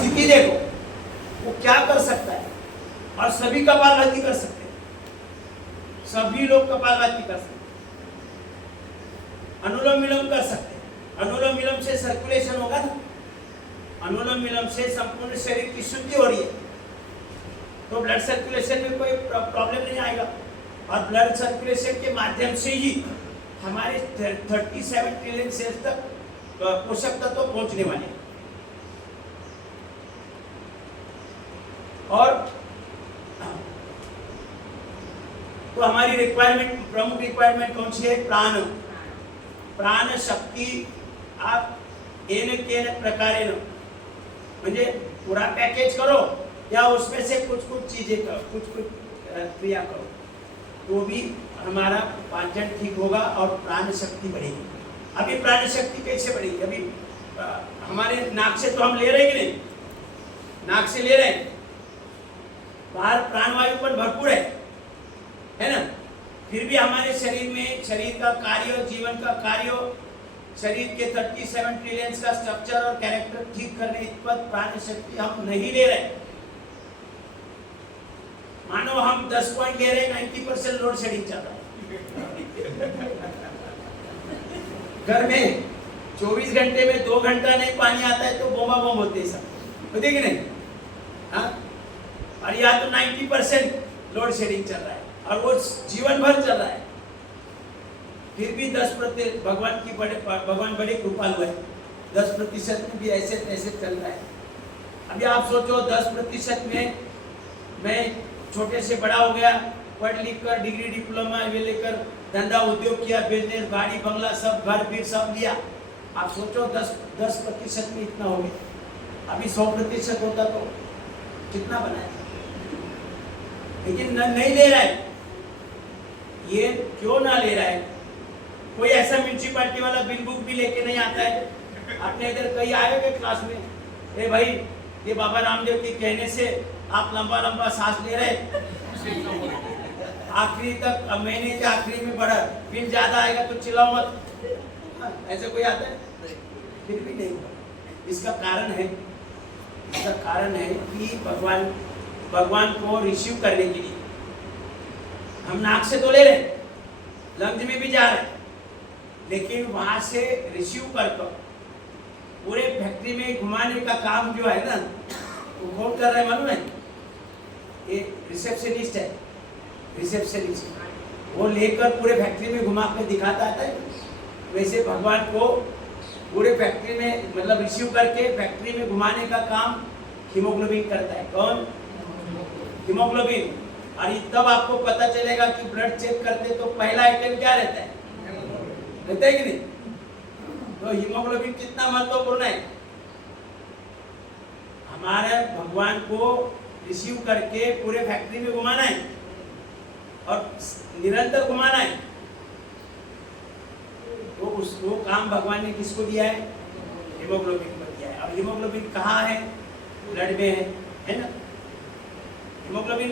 स्थिति देखो, वो क्या कर सकता है। और सभी कपालभाति कर सकते हैं, सभी लोग कपालभाति कर सकते हैं, अनुलोम विलोम कर सकते हैं। अनुलोम विलोम से सर्कुलेशन होगा ना, अनुलोम विलोम से संपूर्ण शरीर की शुद्धि हो रही है, तो ब्लड सर्कुलेशन में कोई प्रॉब्लम नहीं आएगा। और ब्लड सर्कुलेशन के माध्यम से ही हमारे 37 ट्रिलियन सेल्स तक पोषक तत्व पहुंचने वाले हैं। और तो हमारी रिक्वायरमेंट, प्रमुख रिक्वायरमेंट कौन सी है? प्राण, प्राण शक्ती आप येन केन प्रकारेण, म्हणजे पूरा पैकेज करो या उसमें से कुछ कुछ चीजें करो, कुछ कुछ क्रिया करो, तो भी हमारा पाचन ठीक होगा और प्राण शक्ति बढ़ेगी। अभी प्राण शक्ति कैसे बढ़ेगी? अभी हमारे नाक से तो हम ले रहे हैं कि नहीं, नाक से ले रहे हैं, बाहर प्राणवायु पर भरपूर है ना, फिर भी हमारे शरीर में, शरीर का कार्य, जीवन का कार्य, शरीर के 37 ट्रिलियन का स्ट्रक्चर और कैरेक्टर ठीक करने पर प्राण शक्ति हम नहीं ले रहे। मानो हम 10 पॉइंट ले रहे हैं, 90% लोड शेडिंग चल रहा है। घर में 24 घंटे में 2 घंटा नहीं पानी आता है तो बोमा बोम होते सब, होते कि नहीं? हाँ, और या तो 90% लोड शेडिंग चल रहा है और वो जीवन भर चल रहा है, फिर भी 10% भगवान बड़े कृपालु है, 10% में भी ऐसे ऐसे चल रहा है। अभी आप सोचो 10% में मैं छोटे से बड़ा हो गया, पढ़ लिख कर डिग्री डिप्लोमा लेकर धंधा उद्योग किया, बिजनेस, गाड़ी बंगला सब, घर भी सब लिया। आप सोचो 10% में इतना हो गया, अभी 100% होता तो कितना बनाए, लेकिन नहीं ले रहा है। ये क्यों ना ले रहा है? कोई ऐसा म्यूनिसिपैलिटी वाला बिल बुक भी लेके नहीं आता है। आपने इधर कहीं आए क्लास में, ए भाई ये बाबा रामदेव के कहने से आप लंबा लंबा सांस ले रहे, आखिरी तक महीने के आखिरी में बड़ा बिल ज्यादा आएगा तो चिल्लाओ मत, ऐसे कोई आता है? फिर भी नहीं। इसका कारण है, इसका कारण है कि भगवान को रिसीव करने के लिए हम नाक से तो ले रहे, लंग्स में भी जा रहे, लेकिन वहां से रिसीव कर पूरे फैक्ट्री में घुमाने का काम जो है ना, वो कौन कर रहा है मालूम है? ये रिसेप्शनिस्ट है, रिसेप्शनिस्ट। वो लेकर पूरे फैक्ट्री में घुमा कर दिखाता है। वैसे भगवान को पूरे फैक्ट्री में, मतलब रिसीव करके फैक्ट्री में घुमाने का काम हीमोग्लोबिन करता है। कौन? हीमोग्लोबिन। और तब आपको पता चलेगा कि ब्लड चेक करते तो पहला आइटम क्या रहता है, रहता है कि नहीं? तो हीमोग्लोबिन कितना महत्वपूर्ण है। हमारे भगवान को रिसीव करके पूरे फैक्ट्री में घुमाना है और निरंतर घुमाना है, तो वो काम भगवान ने किसको दिया है? हीमोग्लोबिन को दिया है। और हीमोग्लोबिन कहाँ है? ब्लड में है ना। हीमोग्लोबिन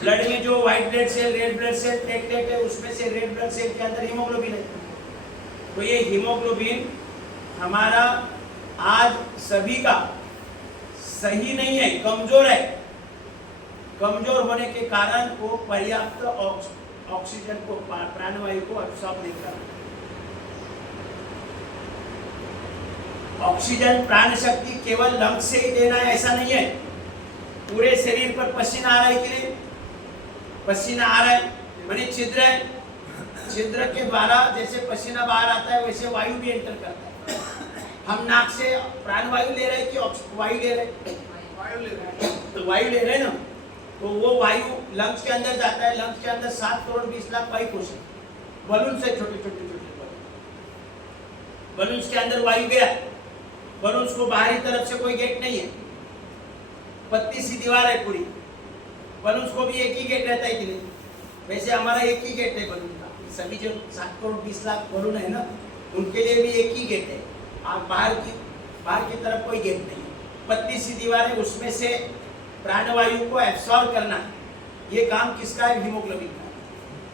ब्लड में जो white blood cell, red blood cell, platelet है, उसमें से रेड ब्लड सेल के अंदर हीमोग्लोबिन है। तो ये हीमोग्लोबिन हमारा आज सभी का सही नहीं है, कमजोर है। कमजोर होने के कारण वो पर्याप्त ऑक्सीजन को, प्राणवायु को अब्सॉर्ब नहीं कर रहा। ऑक्सीजन प्राण शक्ति केवल लंग्स से ही देना है ऐसा नहीं है, पूरे शरीर पर पसीना आ रहा है कि नहीं? पसीना आ रहा है माने छिद्र है, छिद्र के द्वारा जैसे पसीना बाहर आता है वैसे वायु भी एंटर करता है। हम नाक से प्राणवायु ले रहे हैं कि वायु ले रहे हैं? तो वायु ले रहे हैं ना, तो वो वायु लंग्स के अंदर जाता है। लंग्स के अंदर 7 करोड़ 20 लाख पाइप हो सकते, बलून से छोटे छोटे बलून्स के अंदर वायु गया, बलून्स को बाहरी तरफ से कोई गेट नहीं है, पतली सी दीवार है पूरी। बलून्स को भी एक ही गेट रहता है कि नहीं? वैसे हमारा एक ही गेट है बलून का। सभी जो 7 करोड़ 20 लाख बलून है ना, उनके लिए भी एक ही गेट है। आप बाहर की तरफ कोई गेट नहीं है, पतली सी दीवार है, उसमें से प्राणवायु को एब्सॉर्ब करना, ये काम किसका है? हीमोग्लोबिन का।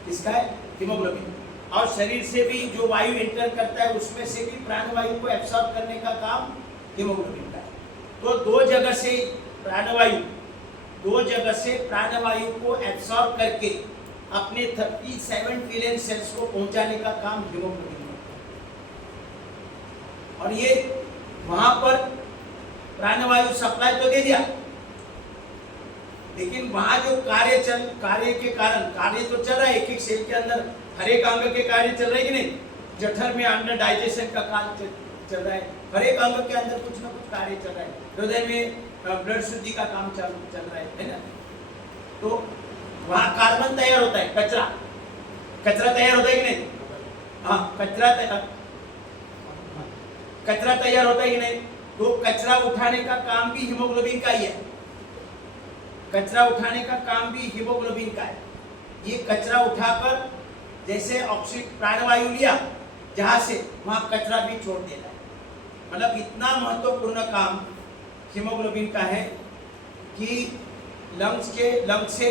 किसका है? हीमोग्लोबिन। और शरीर से भी जो वायु एंटर करता है उसमें से भी प्राणवायु को एब्सॉर्ब करने का काम हीमोग्लोबिन का है। तो दो जगह से प्राणवायु को एब्सॉर्ब करके अपने 37 ट्रिलियन सेल्स को पहुंचाने का काम हीमोग्लोबिन करता है। और ये वहां पर प्राणवायु सप्लाई तो दे दिया, लेकिन वहां जो कार्य के कारण कार्य तो चल रहा है, एक एक सेल के अंदर हर एक अंग के कार्य चल रहे कि नहीं। जठर में अंडर डाइजेशन का कार्य चल रहा है, हर एक अंग के अंदर कुछ ना कुछ कार्य चल रहा है। हृदय में ब्लड शुद्धि का काम चल रहा है ना। तो वहां कार्बन तैयार होता है, कचरा तैयार होता है कि नहीं। हाँ, कचरा तैयार होता है कि नहीं। तो कचरा उठाने का काम भी हीमोग्लोबिन का ही है। कचरा उठाने का काम भी हीमोग्लोबिन का है। ये कचरा उठाकर जैसे ऑक्सीजन प्राणवायु लिया जहां से, वहां कचरा भी छोड़ देता है। मतलब इतना महत्वपूर्ण काम हीमोग्लोबिन का है कि लंग्स से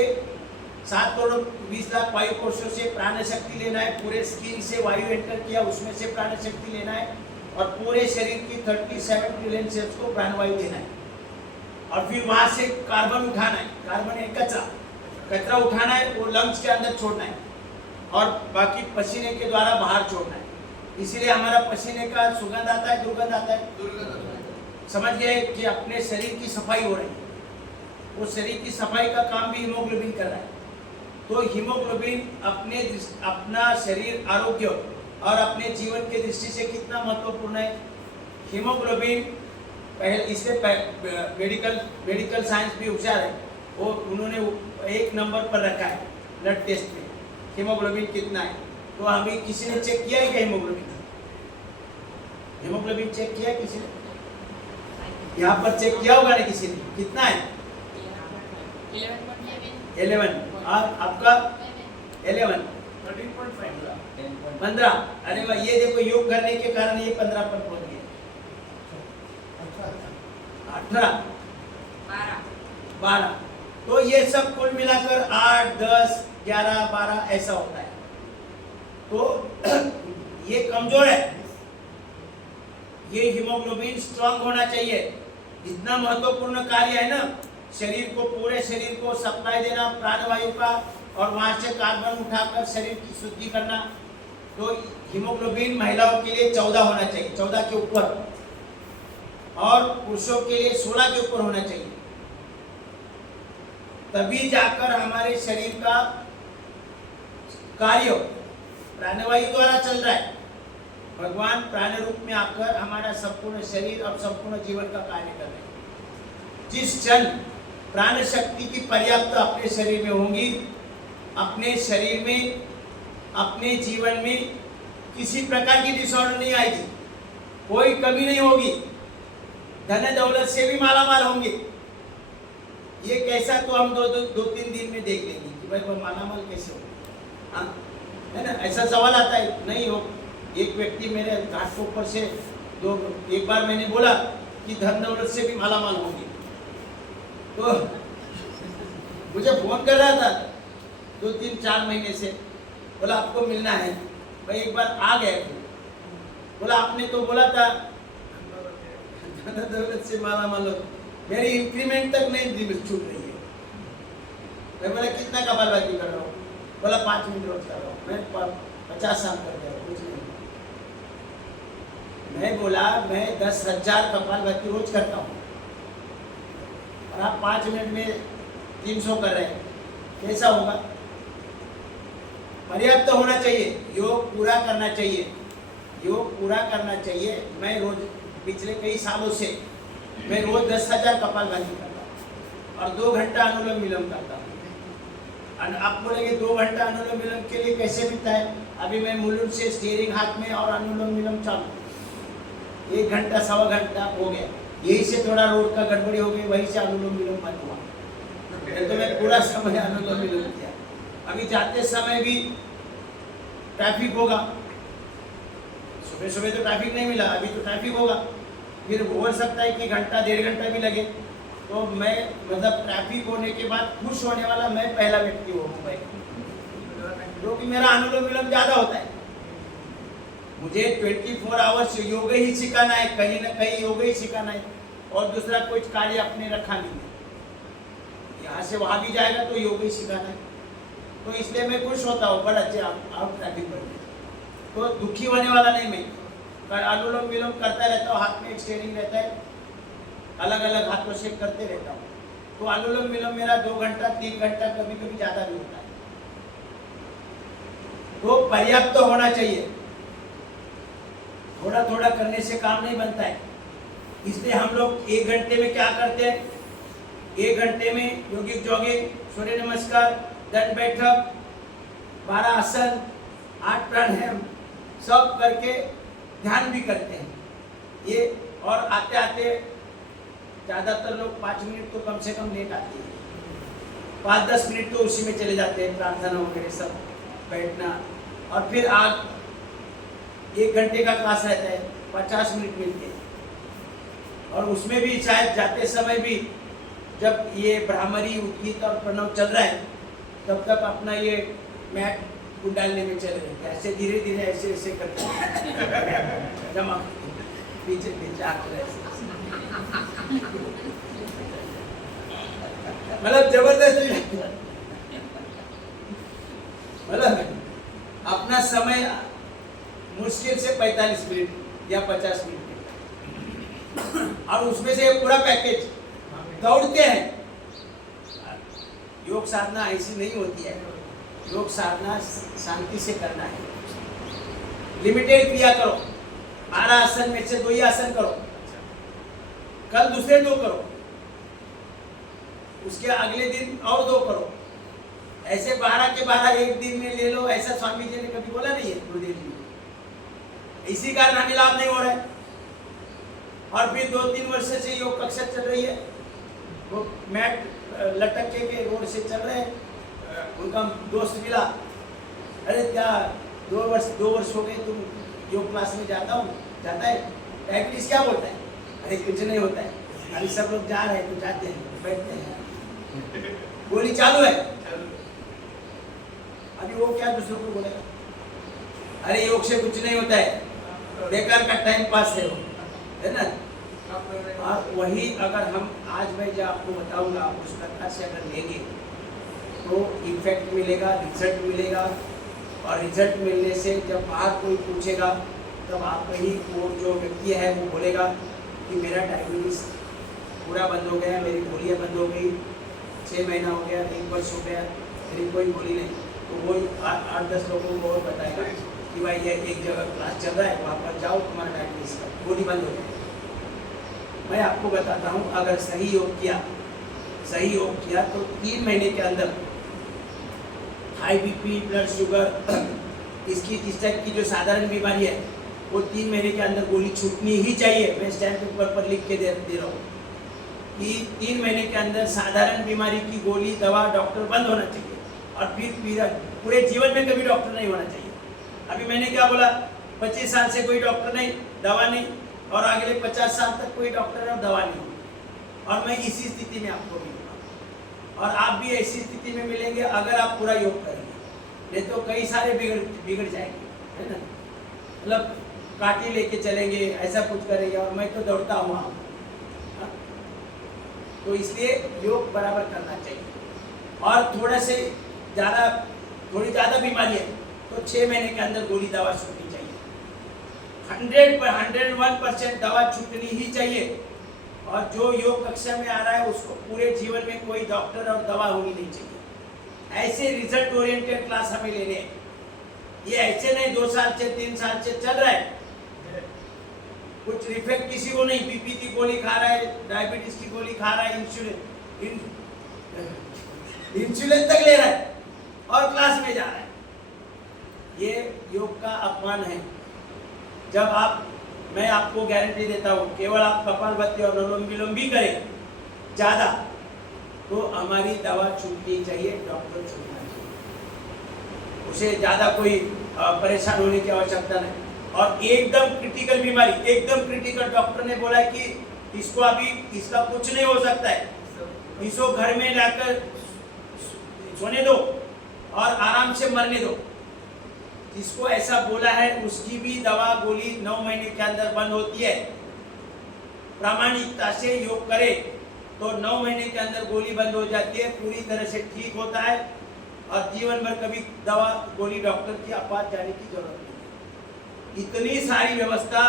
7 करोड़ 20 लाख वायु कोशों से प्राण शक्ति लेना है, पूरे स्किन से वायु एंटर किया उसमें से प्राण शक्ति लेना है, और पूरे शरीर की 37 ट्रिलियन सेल्स को प्राणवायु देना है। और फिर वहां से कार्बन उठाना है, कार्बन है कचरा उठाना है, वो लंग्स के अंदर छोड़ना है, और बाकी पसीने के द्वारा बाहर छोड़ना है। इसीलिए हमारा पसीने का सुगंध आता है, दुर्गंध आता है। समझ गए कि अपने शरीर की सफाई हो रही है। वो शरीर की सफाई का काम भी हीमोग्लोबिन कर रहा है। तो हीमोग्लोबिन अपना शरीर आरोग्य और अपने जीवन के दृष्टि से कितना महत्वपूर्ण है। हीमोग्लोबिन पहले इससे मेडिकल साइंस भी होशियार है, वो उन्होंने 1 नंबर पर रखा है ब्लड टेस्ट में, हीमोग्लोबिन कितना है। तो अभी किसी ने चेक किया है क्या हीमोग्लोबिन चेक किया किसी ने? यहाँ पर चेक किया होगा ना किसी ने, कितना है? 11। और आपका 11 15। अरे वाह, ये देखो योग करने के कारण ये 15 पर पहुंच गया। 18 12। तो ये सब कुल मिलाकर 8 10 11 12 ऐसा होता है। तो ये कमजोर है। ये हीमोग्लोबिन स्ट्रांग होना चाहिए। इतना महत्वपूर्ण कार्य है ना, शरीर को, पूरे शरीर को सप्लाई देना प्राणवायु का, और वहां से कार्बन उठाकर शरीर की शुद्धि करना। तो हीमोग्लोबिन महिलाओं के लिए 14 होना चाहिए, 14 के ऊपर, और पुरुषों के लिए 16 के ऊपर होना चाहिए। तभी जाकर हमारे शरीर का कार्य प्राणवायु द्वारा चल रहा है। भगवान प्राण रूप में आकर हमारा संपूर्ण शरीर और संपूर्ण जीवन का कार्य कर रहे हैं। जिस क्षण प्राण शक्ति की पर्याप्त अपने शरीर में होंगी, अपने शरीर में, अपने जीवन में किसी प्रकार की डिसऑर्डर नहीं आएगी, कोई कमी नहीं होगी, धन दौलत से भी मालामाल होंगे। ये कैसा, तो हम 2-3 दिन में देख लेंगे कि भाई वो मालामाल कैसे हो, हाँ है ना। ऐसा सवाल आता है, नहीं हो। एक व्यक्ति मेरे घाट के ऊपर से एक बार मैंने बोला कि धन दौलत से भी मालामाल होंगे, तो मुझे फोन कर रहा था 2-3-4 महीने से, बोला आपको मिलना है। भाई एक बार आ गए, बोला आपने तो बोला था धन दौलत से मालामाल हो, मेरी इंक्रीमेंट तक नहीं छूट रही है। मैं बोला कितना कपालभाती कर रहा हूँ? बोला 5 मिनट रोज कर रहा हूँ। मैं 50 साल कर रहा हूँ, कुछ नहीं। मैं बोला मैं 10,000 कपालभाती रोज करता हूँ, और आप 5 मिनट में 300 कर रहे हैं, कैसा होगा? पर्याप्त तो होना चाहिए, योग पूरा करना चाहिए, योग पूरा करना चाहिए। मैं रोज पिछले कई सालों से मैं रोज 10,000 कपालभाती करता हूँ, और 2 घंटा अनुलोम विलोम करता हूँ। आप बोलेंगे 2 घंटा अनुलोम विलोम के लिए कैसे मिलता है? अभी मैं मुलुंड से स्टीयरिंग हाथ में और अनुलोम विलोम चालू, 1 घंटा 1.25 घंटा हो गया। यही से थोड़ा रोड का गड़बड़ी हो गई, वहीं से अनुलोम विलोम बंद हुआ, तो मैं पूरा समय अनुलोम विलोम किया। अभी जाते समय भी ट्रैफिक होगा, सुबह तो ट्रैफिक नहीं मिला, अभी तो ट्रैफिक होगा, फिर हो सकता है कि घंटा 1.5 घंटा भी लगे। तो मैं मतलब ट्रैफिक होने के बाद खुश होने वाला मैं पहला व्यक्ति हूँ भाई, क्योंकि मेरा अनुलोम विलोम ज़्यादा होता है। मुझे 24 आवर्स योग ही सिखाना है, कहीं ना कहीं योग ही सिखाना है। और दूसरा कुछ कार्य अपने रखा नहीं है, यहाँ से वहाँ भी जाएगा तो योग ही सिखाना है। तो इसलिए मैं खुश होता हूँ, बड़ा अच्छे आप ट्रैफिक पर, तो दुखी होने वाला नहीं मैं। पर अनुलोम विलोम करता रहता हूँ, हाथ में एक स्टेयरिंग रहता है, अलग अलग हाथों से करते रहता हूँ। तो अनुलोम विलोम मेरा 2 घंटा 3 घंटा कभी कभी ज़्यादा भी होता है। तो पर्याप्त तो होना चाहिए, थोड़ा थोड़ा करने से काम नहीं बनता है। इसलिए हम लोग 1 घंटे में क्या करते हैं, 1 घंटे में योगिक जॉगिंग, सूर्य नमस्कार, दंड बैठक, 12 आसन, 8 प्राणायाम सब करके ध्यान भी करते हैं ये। और आते आते ज़्यादातर लोग 5 मिनट तो कम से कम लेट आते हैं, 5-10 मिनट तो उसी में चले जाते हैं, प्रार्थना वगैरह सब, बैठना। और फिर आज 1 घंटे का क्लास रहता है, 50 मिनट मिलते हैं। और उसमें भी शायद जाते समय भी जब ये भ्रामरी, उद्गीत और प्रणव चल रहा है, तब तक अपना ये मैट डालने में चले रहते हैं, ऐसे धीरे धीरे ऐसे ऐसे करते जमा पीछे पीछे आकर ऐसे, मतलब जबरदस्ती, मतलब अपना समय मुश्किल से 45 मिनट या 50 मिनट, और उसमें से पूरा पैकेज दौड़ते हैं। योग साधना ऐसी नहीं होती है, योग साधना शांति से करना है। लिमिटेड क्रिया करो, 12 आसन में से 2 ही आसन करो, कल दूसरे 2 करो, उसके अगले दिन और 2 करो, ऐसे 12 के 12 एक दिन में ले लो। ऐसा स्वामी जी ने कभी बोला नहीं है, गुरुदेव जी ने। इसी कारण हमें लाभ नहीं हो रहा है। और फिर 2-3 वर्ष से योग कक्षा चल रही है, वो मैट लटक के रोड से चल रहे हैं। उनका दोस्त मिला, अरे क्या 2 वर्ष हो गए तुम योग क्लास में जाता है, डायबिटीज क्या बोलता है? अरे कुछ नहीं होता है, अरे सब लोग जा रहे हैं तो जाते हैं, बैठते हैं, गोली चालू है। अभी वो क्या दूसरों को बोलेगा, अरे योग से कुछ नहीं होता है, बेकार का टाइम पास है वो, है ना। और वही अगर हम आज मैं जो आपको बताऊंगा उस प्रकार से अगर लेंगे तो इफेक्ट मिलेगा, रिजल्ट मिलेगा। और रिजल्ट मिलने से जब बाहर कोई पूछेगा तब आप ही वो जो व्यक्ति है वो बोलेगा कि मेरा डायबिटीज पूरा बंद हो गया, मेरी गोलियाँ बंद हो गई, 6 महीना हो गया, 1 वर्ष हो गया, मेरी कोई गोली नहीं। तो वो 8-10 लोगों को और बताएगा कि भाई ये एक जगह क्लास चल रहा है, वहाँ पर जाओ, तुम्हारा डायबिटीज का गोली बंद हो गया। मैं आपको बताता हूँ, अगर सही योग किया तो 3 महीने के अंदर हाई बीपी, ब्लड शुगर, इस टाइप की जो साधारण बीमारी है वो 3 महीने के अंदर गोली छूटनी ही चाहिए। मैं स्टैम्प पेपर पर लिख के दे रहा हूँ कि 3 महीने के अंदर साधारण बीमारी की गोली, दवा, डॉक्टर बंद होना चाहिए। और फिर पूरे जीवन में कभी डॉक्टर नहीं होना चाहिए। अभी मैंने क्या बोला, 25 साल से कोई डॉक्टर नहीं, दवा नहीं, और अगले 50 साल तक कोई डॉक्टर और दवा नहीं। और मैं इसी स्थिति में आपको मिलूंगा, और आप भी ऐसी स्थिति में मिलेंगे अगर आप पूरा योग करेंगे। नहीं तो कई सारे बिगड़ जाएंगे, है ना। मतलब काटी लेके चलेंगे, ऐसा कुछ करेंगे, और मैं तो दौड़ता हूँ। तो इसलिए योग बराबर करना चाहिए। और थोड़ी ज़्यादा बीमारी है तो 6 महीने के अंदर गोली दवा छूटनी चाहिए। 101% दवा छूटनी ही चाहिए। और जो योग कक्षा में आ रहा है उसको पूरे जीवन में कोई डॉक्टर और दवा होनी नहीं चाहिए। ऐसे रिजल्ट ओरिएंटेड क्लास हमें लेने हैं। ये ऐसे नहीं 2 साल से 3 साल से चल रहा है, कुछ इफेक्ट किसी को नहीं। बीपी की गोली खा रहा है, डायबिटीज की गोली खा रहा है, इंसुलिन तक ले रहा है और क्लास में जा रहा है। ये योग का अपमान है। जब मैं आपको गारंटी देता हूँ, केवल आप कपालभाति और अनुलोम विलोम भी करें ज़्यादा तो हमारी दवा छूटनी चाहिए, डॉक्टर छूटना चाहिए, उसे ज़्यादा कोई परेशान होने की आवश्यकता नहीं। और एकदम क्रिटिकल बीमारी, एकदम क्रिटिकल, डॉक्टर ने बोला है कि इसको अभी इसका कुछ नहीं हो सकता है, इसको घर में लाकर सोने दो और आराम से मरने दो। जिसको ऐसा बोला है उसकी भी दवा गोली 9 महीने के अंदर बंद होती है। प्रामाणिकता से योग करे तो 9 महीने के अंदर गोली बंद हो जाती है, पूरी तरह से ठीक होता है और जीवन भर कभी दवा गोली डॉक्टर की आपात जाने की जरूरत नहीं। इतनी सारी व्यवस्था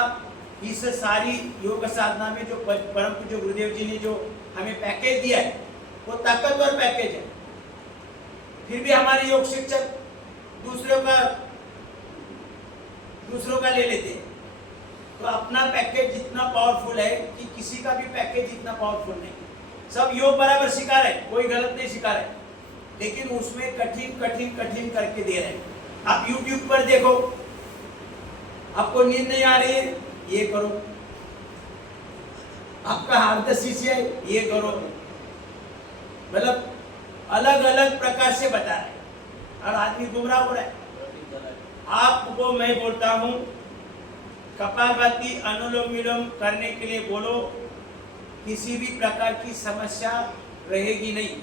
इस सारी योग साधना में जो परम पूज्य गुरुदेव जी ने जो हमें पैकेज दिया है वो ताकतवर पैकेज है। फिर भी हमारे योग शिक्षक दूसरों का ले लेते हैं। तो अपना पैकेज जितना पावरफुल है कि किसी का भी पैकेज इतना पावरफुल नहीं। सब योग बराबर सिखा रहे, कोई गलत नहीं सिखा रहे, लेकिन उसमें कठिन कठिन कठिन करके दे रहे हैं। आप YouTube पर देखो, आपको नींद नहीं आ रही है, ये करो। आपका हार्ट शीशे है, ये करो। मतलब अलग अलग प्रकार से बता रहे हैं और आदमी गुमराह हो रहा है। आपको मैं बोलता हूं, कपालभाति अनुलोम विलोम करने के लिए बोलो, किसी भी प्रकार की समस्या रहेगी नहीं।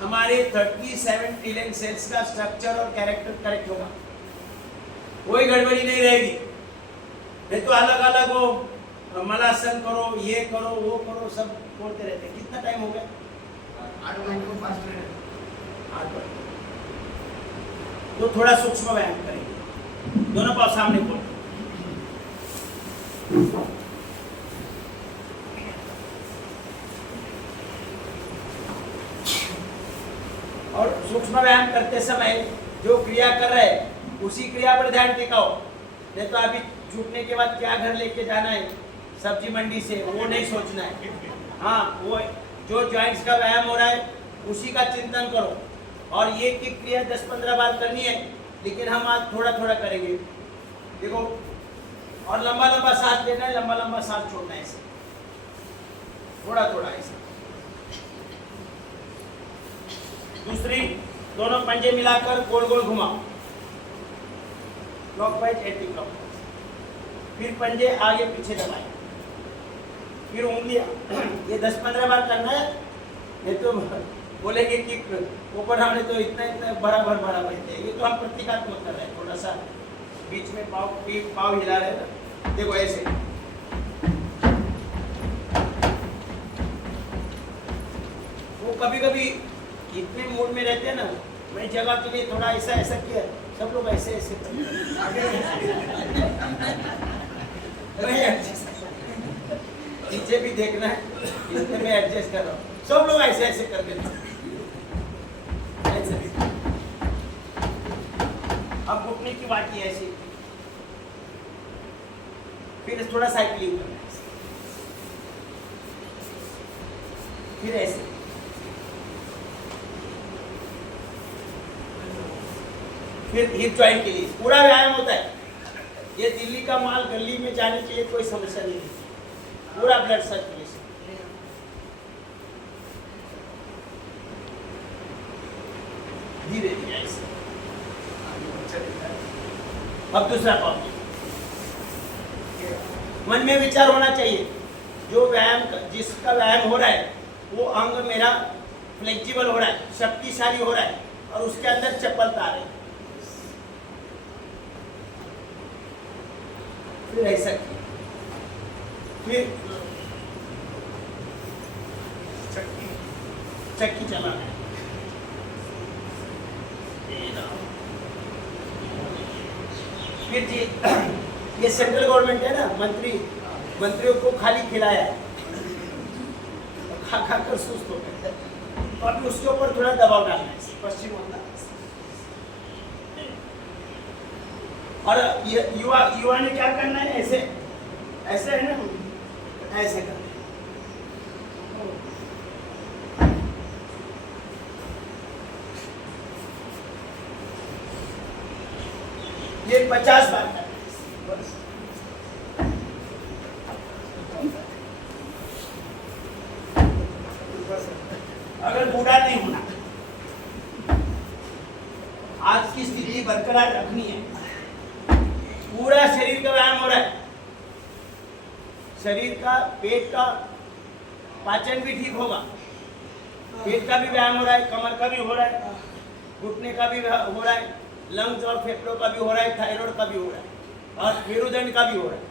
हमारे 37 ट्रिलियन सेल्स का स्ट्रक्चर और कैरेक्टर करेक्ट होगा, कोई गड़बड़ी नहीं रहेगी। नहीं तो अलग अलग वो मलासन करो, ये करो, वो करो, सब बोलते रहते हैं। कितना टाइम हो गया? 8 घंटे 5 मिनट। 8 घंटे। तो थोड़ा सूक्ष्म व्यायाम करेंगे, दोनों पाँव सामने खोलो और सूक्ष्म व्यायाम करते समय जो क्रिया कर रहे हैं उसी क्रिया पर ध्यान टिकाओ। नहीं तो अभी झुकने के बाद क्या घर लेके जाना है सब्जी मंडी से, वो नहीं सोचना है। हाँ, वो जो जॉइंट्स का व्यायाम हो रहा है उसी का चिंतन करो। और ये की क्रिया 10-15 बार करनी है, लेकिन हम आज थोड़ा थोड़ा करेंगे। देखो, और लंबा लंबा सांस लेना है, लंबा लंबा सांस छोड़ना है, ऐसे थोड़ा थोड़ा ऐसे। दूसरी, दोनों पंजे मिलाकर गोल गोल घुमाओ, क्लॉकवाइज एंटी क्लॉकवाइज। फिर पंजे आगे पीछे दबाए, फिर उंगलियां। ये 10-15 बार करना है, नहीं तो बोलेंगे कि ऊपर हमने तो इतना इतना बराबर बराबर है। ये तो हम प्रतीकात्मक कर रहे हैं, थोड़ा सा बीच में पाव हिला रहे हैं। देखो ऐसे, वो कभी कभी इतने मूड में रहते हैं ना, मैं जगह के लिए थोड़ा ऐसा ऐसा किया, सब लोग ऐसे ऐसे नीचे भी देखना है, इसमें मैं एडजस्ट कर रहा हूँ। सब लोग ऐसे ऐसे कर देते हैं। अब घुटने की बात की ऐसी, फिर थोड़ा साइकिलिंग करना है, फिर ऐसे, फिर हिप जॉइंट के लिए पूरा व्यायाम होता है। ये दिल्ली का माल गली में जाने के लिए कोई समस्या नहीं है, पूरा ब्लड सर्कुलेशन। धीरे धीरे ऐसे। अब दूसरा पाव, मन में विचार होना चाहिए, जो व्यायाम जिसका व्यायाम हो रहा है वो अंग मेरा फ्लेक्सिबल हो रहा है, शक्तिशाली हो रहा है और उसके अंदर चपलता आ रही है। फिर ऐसा, फिर चक्की चलाना है। फिर जी, ये सेंट्रल गवर्नमेंट है ना, मंत्रियों को खाली खिलाया है, खा खा कर सुस्त हो गए, तो अभी उसके ऊपर थोड़ा दबाव डालना है, पश्चिम बंगाल। और ये युवा ने क्या करना है, ऐसे ऐसे है ना, ऐसे करना है। ये 50 बार करना है। अगर बूढ़ा नहीं होना, आज की स्थिति बरकरार रखनी है, पूरा शरीर का व्यायाम हो रहा है, शरीर का, पेट का पाचन भी ठीक होगा, पेट का भी व्यायाम हो रहा है, कमर का भी हो रहा है, घुटने का भी हो रहा है, लंग्स और फेफड़ों का भी हो रहा है, थायराइड का भी हो रहा है और मेरुदंड का भी हो रहा है,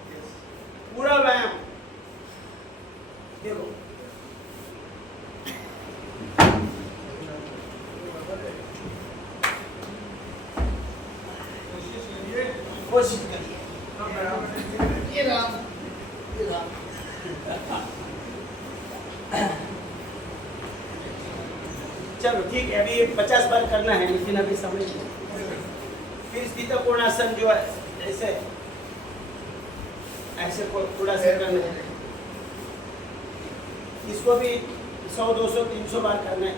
पूरा व्यायाम। देखो कोशिश करिए। ये राम, ये राम। चलो ठीक है, अभी 50 बार करना है, लेकिन अभी समझ लो। फिर स्थित कोणासन जो है ऐसे ऐसे थोड़ा सा करना है, इसको भी 100 200 300 बार करना है।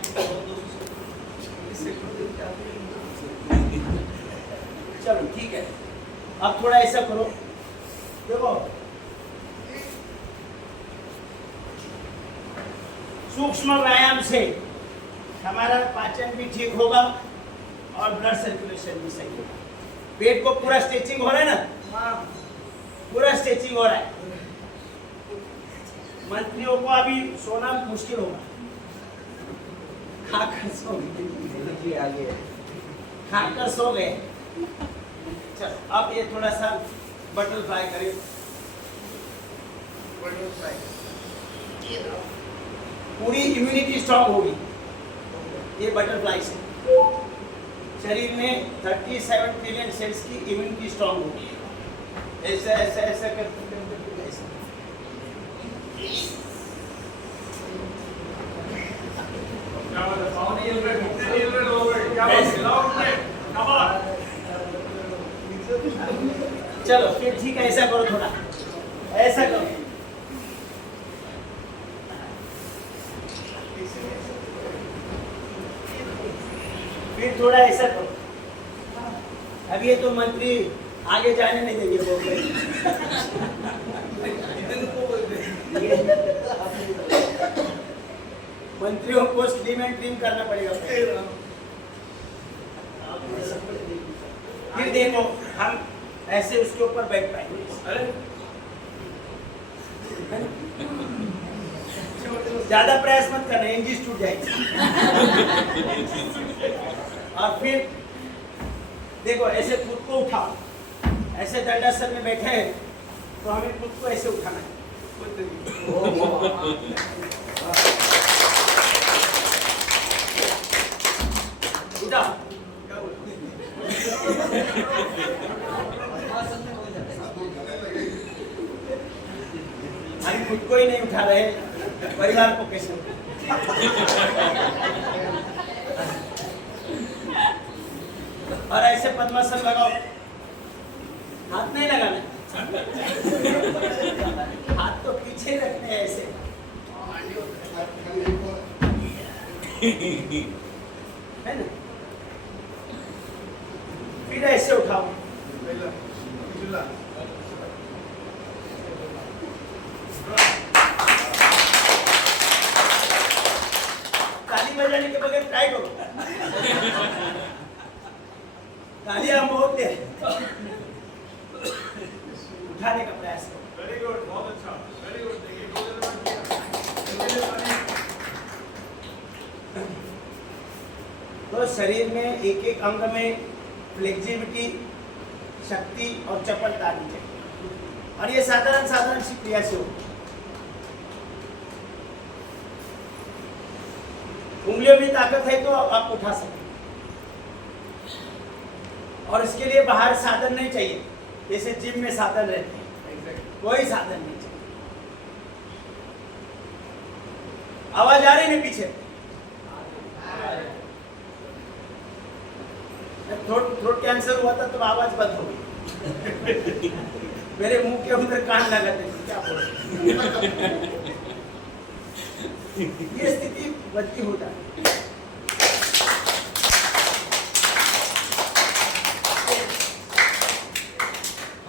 चलो ठीक है, अब थोड़ा ऐसा करो, देखो सूक्ष्म व्यायाम से हमारा पाचन भी ठीक होगा और ब्लड सर्कुलेशन भी सही होगा। पेट को पूरा स्ट्रेचिंग हो रहा है ना, पूरा स्ट्रेचिंग हो रहा है। मंत्रियों को अभी सोना मुश्किल होगा, खाकर सो गए, खाकर सो गए। चलो अब ये थोड़ा सा बटरफ्लाई करें, बटरफ्लाई, पूरी इम्यूनिटी स्ट्रांग होगी ये बटरफ्लाई से। शरीर में 37 ट्रिलियन सेल्स की इम्यूनिटी स्ट्रांग होगी। ऐसा ऐसा ऐसा करते ऐसा। चलो फिर ठीक है, ऐसा करो, थोड़ा ऐसा करो, फिर थोड़ा ऐसा करो। अब ये तो मंत्री आगे जाने नहीं देंगे, बोल रहे मंत्रियों को स्लिम एंड ट्रिम करना पड़ेगा। फिर देखो हम ऐसे उसके ऊपर बैठ पाएंगे। ज्यादा प्रयास मत करना, इंजिस टूट जाएगी। और फिर देखो ऐसे खुद को उठाओ, ऐसे दंडासन में बैठे हैं तो हमें खुद को ऐसे उठाना है। उठा, हम खुद को ही नहीं उठा रहे, परिवार को कैसे? और ऐसे पद्मासन लगाओ, हाथ नहीं लगाना, हाथ तो पीछे रखने हैं ऐसे, है ना? फिर ऐसे उठाओ, ताली बजाने के बगैर ट्राई करो, तालियां हम बहुत दे, उठाने का प्रयास करो। वेरी गुड, बहुत अच्छा, वेरी गुड। देखिए तो शरीर में एक एक अंग में फ्लेक्सिबिलिटी, शक्ति और चपलता आनी चाहिए, और ये साधारण साधारण सी क्रिया से हो। उंगलियों में ताकत है तो आप उठा सकते, और इसके लिए बाहर साधन नहीं चाहिए, जैसे जिम में साधन रहते हैं, कोई साधन नहीं चाहिए। आवाज आ रही है पीछे? थ्रोट कैंसर हुआ था तो आवाज बंद हो गई। मेरे मुंह के अंदर कान लगाते थे, क्या बोल, ये स्थिति बदली हो जाती है।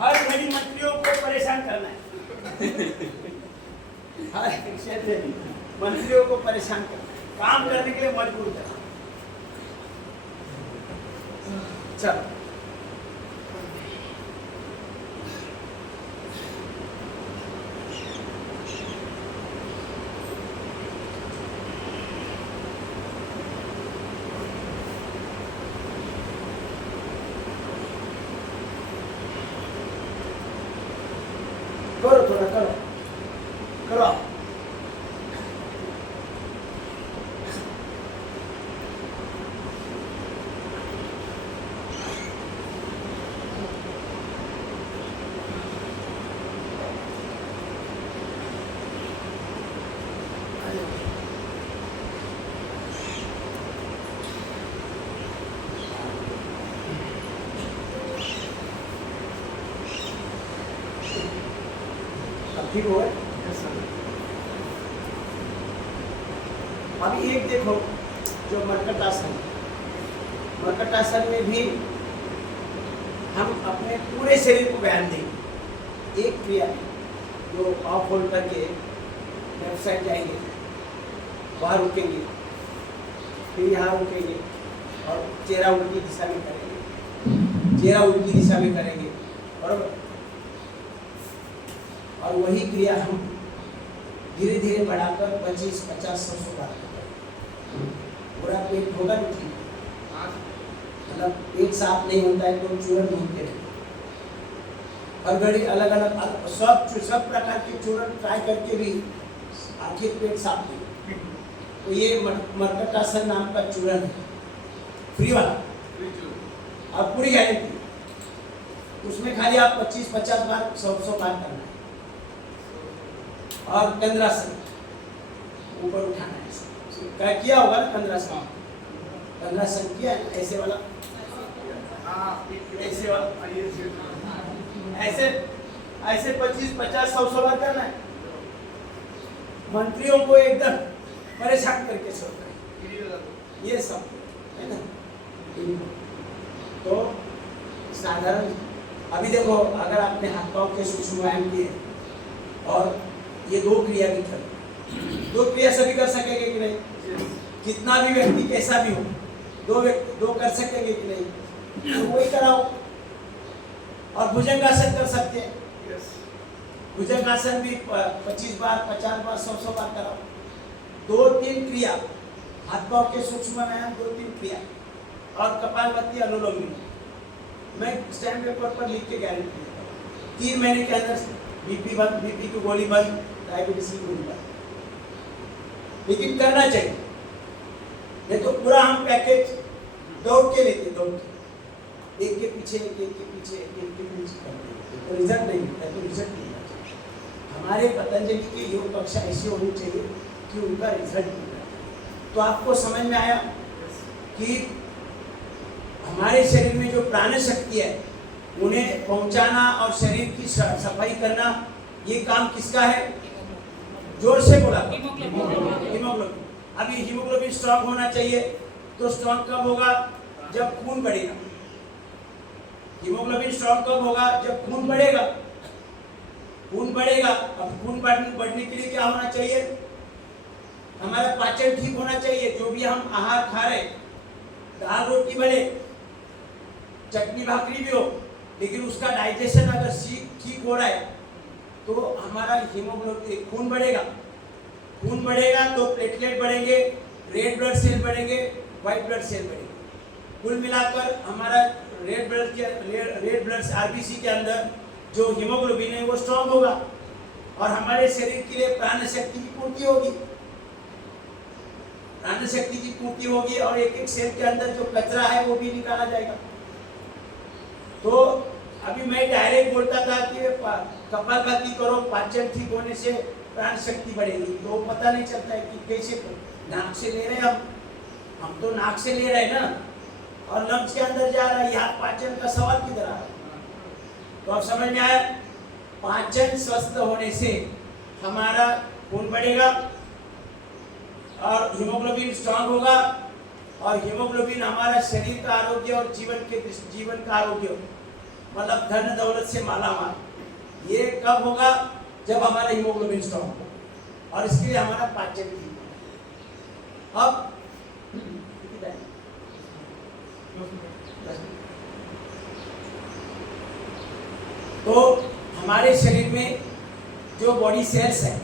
हर घड़ी मंत्रियों को परेशान करना है, हर क्षेत्र में मंत्रियों को परेशान करना है, काम करने के लिए मजबूर करना। चलो करो, थोड़ा करो, करो। ठीक हो गए? Yes, sir. अभी एक देखो जो मर्कटासन, मर्कटासन में भी हम अपने पूरे शरीर को बयान देंगे। एक क्रिया जो ऑफ होल्ड करके लेफ्ट साइड जाएंगे, वहाँ रुकेंगे, फिर यहाँ रुकेंगे और चेहरा उल्टी दिशा में करेंगे, चेहरा उल्टी दिशा में करेंगे, बराबर। और वही क्रिया हम धीरे धीरे बढ़ाकर 25, 50, 100 बार करेंगे। पूरा पेट होगा नहीं ठीक, मतलब पेट साफ नहीं होता है तो चूर्ण घूमते रहते, हर घड़ी अलग अलग सब प्रकार के चूर्ण ट्राई करके भी आखिर पेट साफ नहीं। तो ये मर्कटासन नाम का चूर्ण है, फ्री वाला, अब पूरी गारंटी। उसमें खाली आप 25, 50 बार 100 बार करना है। और कंद्रासन ऊपर उठाना है, क्या किया होगा ना कंद्रासन, कंद्रासन किया है ऐसे वाला, ऐसे वाला, ऐसे ऐसे 25, 50, 100 बार करना है। मंत्रियों को एकदम परेशान करके छोड़ता है ये सब, है ना। तो साधारण अभी देखो, अगर आपने हाथ पांव के सूक्ष्म व्यायाम किए और ये दो क्रिया भी करें, दो क्रिया सभी कर सकेंगे कि नहीं? कितना भी व्यक्ति कैसा भी हो, दो कर सकेंगे कि नहीं? तो वही कराओ। और भुजंगासन कर सकते हैं, भुजंगासन भी 25 बार, 50 बार, 100 बार कराओ। 2-3 क्रिया, हाथ पांव के सूक्ष्म व्यायाम 2-3 क्रिया, और कपालभाति, अनुलोम विलोम। मैं स्टैम्प पेपर पर लिख के गारंटी देता हूँ 3 महीने के अंदर बीपी बंद, बीपी की गोली बंद, डायबिटीज की गोली बंद। लेकिन करना चाहिए, नहीं तो पूरा हम पैकेज दौड़ के लेते, दौड़ के एक के पीछे एक, एक के पीछे एक, एक के पीछे करते हैं, तो रिजल्ट नहीं मिलता, तो रिजल्ट नहीं मिलता। हमारे पतंजलि की योग कक्षा ऐसी होनी चाहिए कि उनका रिजल्ट मिल रहा है। तो आपको समझ में आया कि हमारे शरीर में जो प्राण शक्ति है उन्हें पहुंचाना और शरीर की सफाई करना, ये काम किसका है? जोर से बोला, हीमोग्लोबिन। अभी हीमोग्लोबिन स्ट्रांग होना चाहिए, तो स्ट्रांग कब होगा? जब खून बढ़ेगा। हीमोग्लोबिन स्ट्रांग कब होगा? जब खून बढ़ेगा। खून बढ़ेगा, अब खून बढ़ने के लिए क्या होना चाहिए? हमारा पाचन ठीक होना चाहिए। जो भी हम आहार खा रहे, दाल रोटी बने, चटनी भाकरी भी हो, लेकिन उसका डाइजेशन अगर ठीक हो रहा है तो हमारा हीमोग्लोबिन, खून बढ़ेगा। खून बढ़ेगा तो प्लेटलेट बढ़ेंगे, रेड ब्लड सेल बढ़ेंगे, व्हाइट ब्लड सेल बढ़ेंगे। कुल मिलाकर हमारा रेड ब्लड आरबीसी के अंदर जो हीमोग्लोबिन है वो स्ट्रांग होगा और हमारे शरीर के लिए प्राण शक्ति की पूर्ति होगी। प्राण शक्ति की पूर्ति होगी और एक एक सेल के अंदर जो कचरा है वो भी निकाला जाएगा। तो अभी मैं डायरेक्ट बोलता था कि कपालभाति करो, पाचन ठीक होने से प्राण शक्ति बढ़ेगी, तो पता नहीं चलता है कि कैसे नाक से ले रहे हैं हम तो नाक से ले रहे हैं ना, और लंग्स के अंदर जा रहा है, यहाँ पाचन का सवाल किधर आ रहा है? तो अब समझ में आया, पाचन स्वस्थ होने से हमारा खून बढ़ेगा और हीमोग्लोबिन स्ट्रांग होगा, और हीमोग्लोबिन हमारा शरीर का आरोग्य और जीवन का आरोग्य, मतलब धन दौलत से मालामाल, ये कब होगा? जब हमारा हीमोग्लोबिन स्ट्रांग होगा और इसके लिए हमारा पाचन ठीक होगा। अब तो हमारे शरीर में जो बॉडी सेल्स है,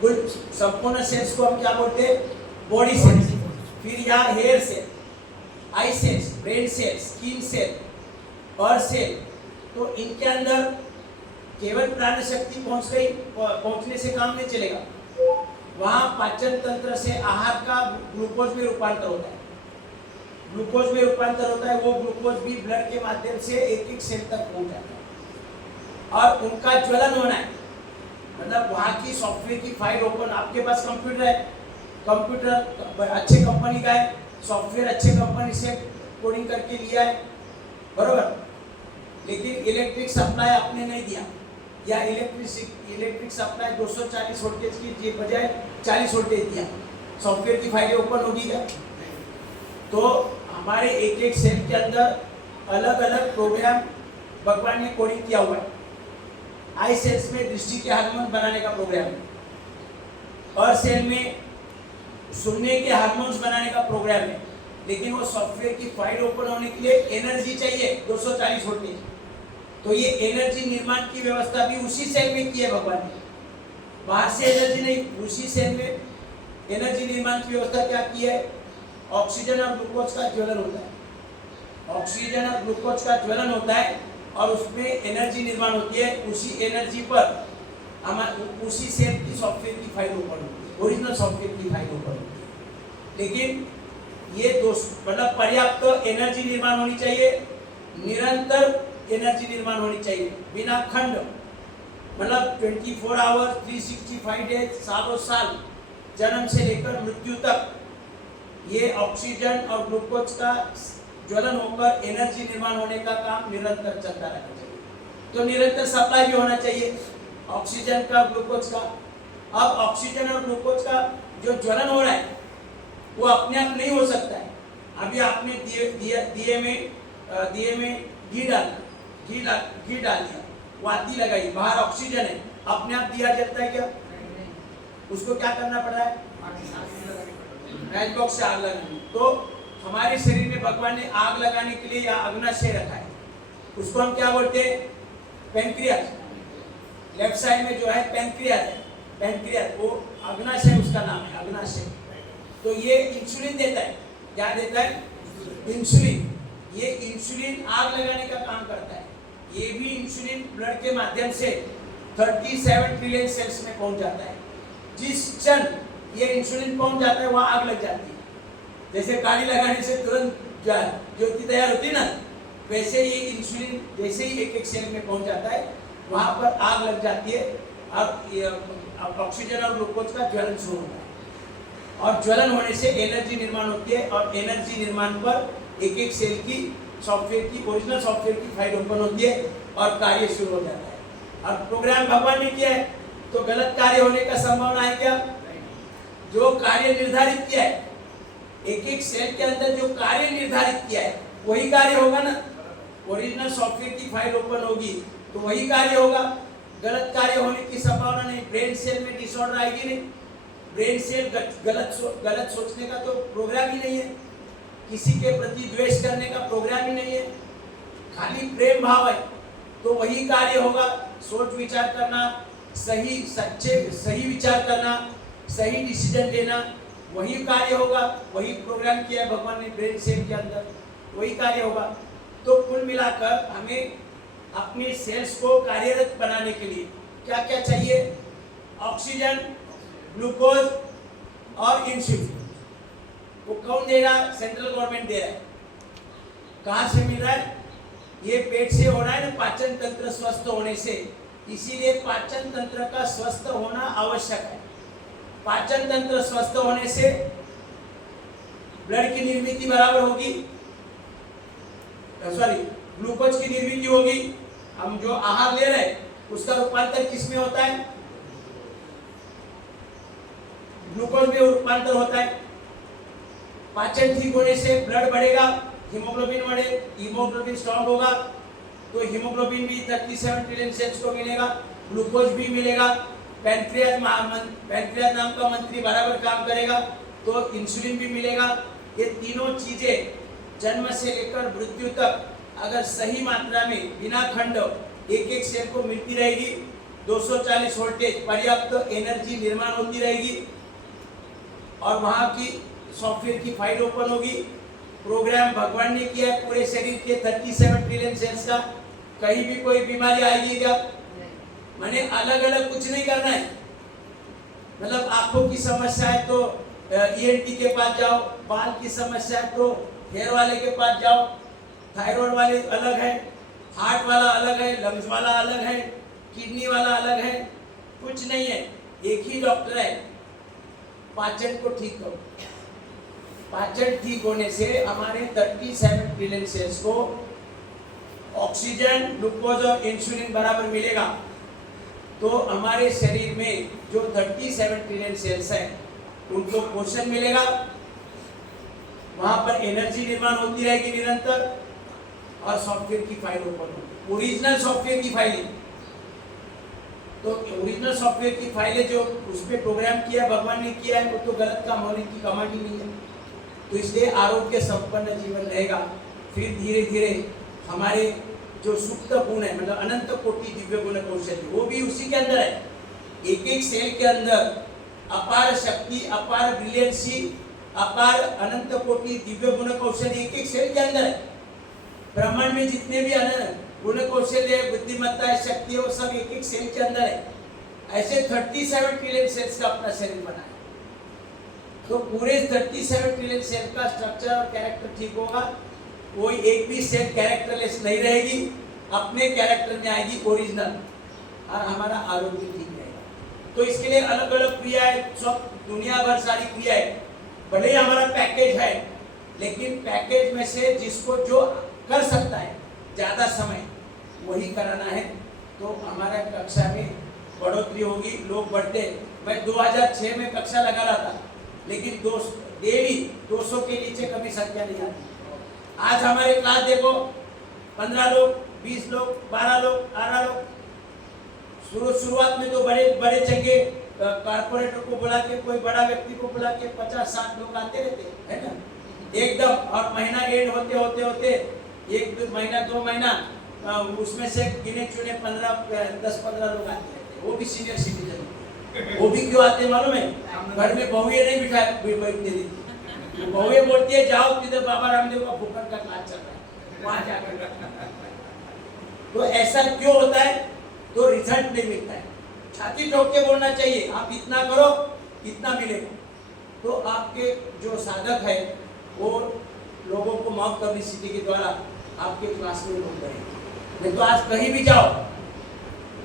कुल संपूर्ण सेल्स को हम क्या बोलते हैं? Body cells. फिर यहाँ hair cell, eye cells, brain cells, skin cell और सेल। तो इनके अंदर केवल प्राण शक्ति पहुंचने से काम नहीं चलेगा, वहाँ पाचन तंत्र से आहार का ग्लूकोज में रूपांतर होता है। ग्लूकोज में रूपांतर होता है, वो ग्लूकोज भी ब्लड के माध्यम से एक एक सेल तक पहुंच जाता है और उनका ज्वलन होना है। मतलब वहाँ की सॉफ्टवेयर की फाइल ओपन, आपके पास कंप्यूटर है, कंप्यूटर अच्छे कंपनी का है, सॉफ्टवेयर अच्छे कंपनी से कोडिंग करके लिया है, बरोबर, लेकिन इलेक्ट्रिक सप्लाई आपने नहीं दिया, या इलेक्ट्रिक सप्लाई 240 वोल्टेज की बजाय 40 वोल्टेज दिया, सॉफ्टवेयर की फाइलें ओपन होगी क्या? तो हमारे एक एक सेल के अंदर अलग अलग प्रोग्राम भगवान ने कोडिंग किया हुआ है। आई सेल्स में दृष्टि के हार्मोन बनाने का प्रोग्राम है, और सेल में सुनने के हार्मोन्स बनाने का प्रोग्राम है, लेकिन वो सॉफ्टवेयर की फाइल ओपन होने के लिए एनर्जी चाहिए 240 वोल्टेज। तो ये एनर्जी निर्माण की व्यवस्था भी उसी सेल में की है भगवान ने, बाहर से एनर्जी नहीं, उसी सेल में एनर्जी निर्माण की व्यवस्था क्या की है? ऑक्सीजन और ग्लूकोज का ज्वलन होता है, ऑक्सीजन और ग्लूकोज का ज्वलन होता है और उसमें एनर्जी निर्माण होती है। उसी एनर्जी पर उसी सेल की सॉफ्टवेयर की फाइल ओपन होती है, ओरिजिनल सॉफ्टवेयर की फाइल ओपन होती है। लेकिन ये मतलब पर्याप्त एनर्जी निर्माण होनी चाहिए, निरंतर एनर्जी निर्माण होनी चाहिए, बिना खंड, मतलब 24 आवर्स 365 डेज, सालों साल, जन्म से लेकर मृत्यु तक ये ऑक्सीजन और ग्लूकोज का ज्वलन होकर एनर्जी निर्माण होने का काम निरंतर चलता रहना चाहिए। तो निरंतर सप्लाई भी होना चाहिए ऑक्सीजन का, ग्लूकोज का। अब ऑक्सीजन और ग्लूकोज का जो ज्वलन हो रहा है वो अपने आप नहीं हो सकता है। अभी आपने दिए में घी डाल दिया, वाती लगाई, बाहर ऑक्सीजन है, अपने आप दिया जलता है क्या? उसको क्या करना पड़ रहा है? मैच बॉक्स से आग लगानी। तो हमारे शरीर में भगवान ने आग लगाने के लिए या अग्नाशय रखा है, उसको हम क्या बोलते हैं? पेनक्रियास। लेफ्ट साइड में जो है पेनक्रियास है, पेनक्रियास वो अग्नाशय उसका नाम है, अग्नाशय। तो ये इंसुलिन देता है, क्या देता है? इंसुलिन। ये इंसुलिन आग लगाने का काम करता है। ये भी इंसुलिन ब्लड के माध्यम से 37 ट्रिलियन सेल्स में पहुंच जाता है। जिस क्षण ये इंसुलिन पहुंच जाता है वहां आग लग जाती है। जैसे गाड़ी लगाने से तुरंत ज्योति तैयार होती है ना, वैसे ये इंसुलिन जैसे ही एक एक सेल में पहुंच जाता है वहां पर आग लग जाती है। अब ऑक्सीजन और ग्लूकोज का ज्वलन शुरू होता है, और ज्वलन होने से एनर्जी निर्माण होती है, और एनर्जी निर्माण पर एक एक सेल की सॉफ्टवेयर की, ओरिजिनल सॉफ्टवेयर की फाइल ओपन होती है और कार्य शुरू हो जाता है। अब प्रोग्राम भगवान ने किया है तो गलत कार्य होने का संभावना है क्या? जो कार्य निर्धारित किया है, एक एक सेल के अंदर जो कार्य निर्धारित किया है वही कार्य होगा ना। ओरिजिनल सॉफ्टवेयर की फाइल ओपन होगी तो वही कार्य होगा, गलत कार्य होने की संभावना नहीं। ब्रेन सेल में डिसऑर्डर आएगी नहीं, ब्रेन सेल गलत सोचने का तो प्रोग्राम ही नहीं है, किसी के प्रति द्वेष करने का प्रोग्राम ही नहीं है, खाली प्रेम भाव है, तो वही कार्य होगा। सोच विचार करना, सही विचार करना, सही डिसीजन लेना, वही कार्य होगा, वही प्रोग्राम किया है भगवान ने ब्रेन सेल के अंदर, वही कार्य होगा। तो कुल मिलाकर हमें अपने सेल्स को कार्यरत बनाने के लिए क्या क्या चाहिए? ऑक्सीजन, ग्लूकोज और इंसुलिन। वो कौन दे रहा है? सेंट्रल गवर्नमेंट दे रहा है। कहाँ से मिल रहा है? ये पेट से हो रहा है ना, पाचन तंत्र स्वस्थ होने से, इसीलिए पाचन तंत्र का स्वस्थ होना आवश्यक है। पाचन तंत्र स्वस्थ होने से ब्लड की निर्मित बराबर होगी, ग्लूकोज की निर्मित होगी। हम जो आहार ले रहे हैं उसका रूपांतर किसमें होता है? ग्लूकोज में रूपांतर होता है। पाचन ठीक होने से ब्लड बढ़ेगा, हीमोग्लोबिन स्ट्रॉन्ग होगा, तो हीमोग्लोबिन भी 37 ट्रिलियन सेल्स को मिलेगा, ग्लूकोज भी मिलेगा, पैंक्रियाज नाम का मंत्री बराबर काम करेगा, तो इंसुलिन भी मिलेगा। ये तीनों चीजें जन्म से लेकर मृत्यु तक अगर सही मात्रा में बिना खंड एक एक सेल को मिलती रहेगी, 240 वोल्टेज पर्याप्त एनर्जी निर्माण होती रहेगी, और वहां की सॉफ्टवेयर की फाइल ओपन होगी। प्रोग्राम भगवान ने किया है पूरे शरीर के 37 ट्रिलियन सेल्स का। कहीं भी कोई बीमारी आएगी क्या? माने अलग अलग कुछ नहीं करना है। मतलब आंखों की समस्या है तो ENT के पास जाओ, बाल की समस्या है तो हेयर वाले के पास जाओ, थायराइड वाले अलग है, हार्ट वाला अलग है, लंग्स वाला अलग है, किडनी वाला अलग है, कुछ नहीं है, एक ही डॉक्टर है। पाचन को ठीक करो। पाचन ठीक होने से हमारे 37 ट्रिलियन सेल्स को ऑक्सीजन, ग्लूकोज और इंसुलिन बराबर मिलेगा। तो हमारे शरीर में जो 37 ट्रिलियन सेल्स हैं उनको पोषण मिलेगा, वहां पर एनर्जी निर्माण होती रहेगी निरंतर, और सॉफ्टवेयर की फाइल ओपन होगी, ओरिजिनल सॉफ्टवेयर की फाइलें। तो ओरिजिनल सॉफ्टवेयर की फाइलें जो उस पर प्रोग्राम किया भगवान ने किया है, वो तो गलत काम होने की कमांड ही नहीं है। तो इसलिए आरोग्य संपन्न जीवन रहेगा। फिर धीरे धीरे हमारे जो सुप्त गुण है, मतलब अनंत कोटि दिव्य गुण कौशल, वो भी उसी के अंदर है। एक एक सेल के अंदर अपार शक्ति, अपार ब्रिलियंसी, अपार अनंत कोटि दिव्य गुण कौशल एक एक सेल के अंदर है। ब्रह्मांड में जितने भी अनंत गुण कौशल है, बुद्धिमत्ता है, शक्ति है, वो सब एक एक सेल के अंदर है। ऐसे 37 ट्रिलियन सेल्स का अपना शरीर बना है। तो पूरे 37 ट्रिलियन सेल का स्ट्रक्चर और कैरेक्टर ठीक होगा, कोई एक भी सेल कैरेक्टरलेस नहीं रहेगी, अपने कैरेक्टर में आएगी ओरिजिनल, और हमारा आरोग्य ठीक रहेगा। तो इसके लिए अलग अलग क्रियाएं, सब दुनिया भर सारी क्रियाएं, भले ही हमारा पैकेज है, लेकिन पैकेज में से जिसको जो कर सकता है ज्यादा समय वही कराना है। तो हमारा कक्षा में बढ़ोतरी होगी, लोग बढ़ते। मैं 2006 में कक्षा लगा रहा था, लेकिन डेली 200 के नीचे कभी संख्या नहीं आती। आज हमारे क्लास देखो, 15 लोग, 20 लोग, 12 लोग, 18 लोग। शुरुआत में तो बड़े बड़े चंगे कारपोरेटर को बुला के, कोई बड़ा व्यक्ति को बुला के 50-60 लोग आते रहते है ना एकदम। और महीना एंड होते होते होते 1 महीना 2 महीना उसमें से गिने चुने 10-15 लोग आते रहते, वो भी सीनियर सिटीजन। वो भी क्यों आते मालूम है? घर में बहुएं नहीं बैठने देती, बहुएं बोलती है जाओ किधर बाबा रामदेव का फुकट का क्लास चल रहा है, वहां जाकर। तो ऐसा क्यों होता है? तो रिजल्ट नहीं मिलता है। छाती ठोक के बोलना चाहिए, आप इतना करो इतना मिलेगा। तो आपके जो साधक है वो लोगों को मॉक पब्लिसिटी के द्वारा आपके क्लास में लोग करेंगे। नहीं तो आज कहीं भी जाओ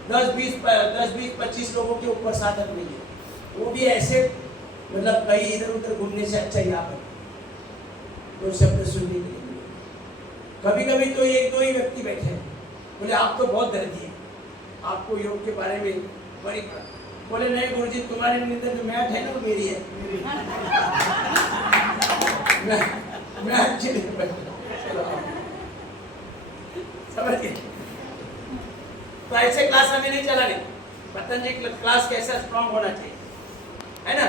10-20-25 लोगों के ऊपर साधक नहीं है, वो भी ऐसे, मतलब कहीं इधर उधर घूमने से अच्छा यहाँ पर दो शब्द सुनने के लिए। कभी कभी तो 1-2 ही व्यक्ति बैठे हैं, बोले आप तो बहुत दर्दी है, आपको योग के बारे में बड़ी। बोले नहीं गुरुजी, तुम्हारे अंदर जो मैट है ना वो मेरी है। मैं अच्छी नहीं बैठा, समझ गए? तो ऐसे क्लास हमें नहीं चलाने। पतंजलि क्लास कैसा स्ट्रॉन्ग होना चाहिए, है ना?